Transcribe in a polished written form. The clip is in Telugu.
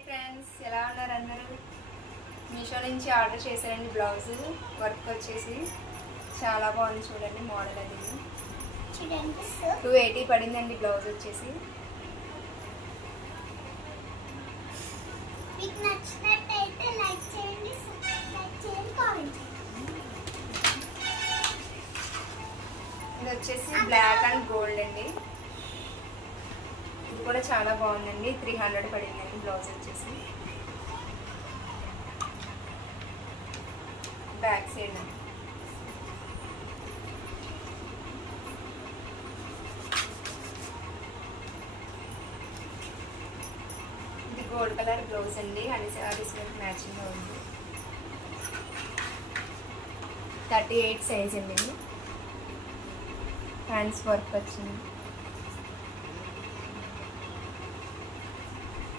హాయ్ ఫ్రెండ్స్, ఎలా ఉన్నారు అందరూ? మీషో నుంచి ఆర్డర్ చేశారండి బ్లౌజ్. వర్క్ వచ్చేసి చాలా బాగుంది చూడండి. మోడల్ అది 280 పడిందండి బ్లౌజ్ వచ్చేసి. మీకు నచ్చినట్టయితే లైక్ చేయండి, సబ్స్క్రైబ్ చేయండి, కామెంట్ చేయండి. ఇది వచ్చేసి బ్లాక్ అండ్ గోల్డ్ అండి. ఇది కూడా చాలా బాగుందండి. 300 పడిందండి బ్లౌజ్ వచ్చేసి. బ్యాక్ సైడ్ అండి. ఇది గోల్డ్ కలర్ బ్లౌజ్ అండి. అన్ని సారీస్ మ్యాచింగ్గా ఉంది. 38 సైజ్ అండి. హ్యాండ్స్ వర్క్ వచ్చింది.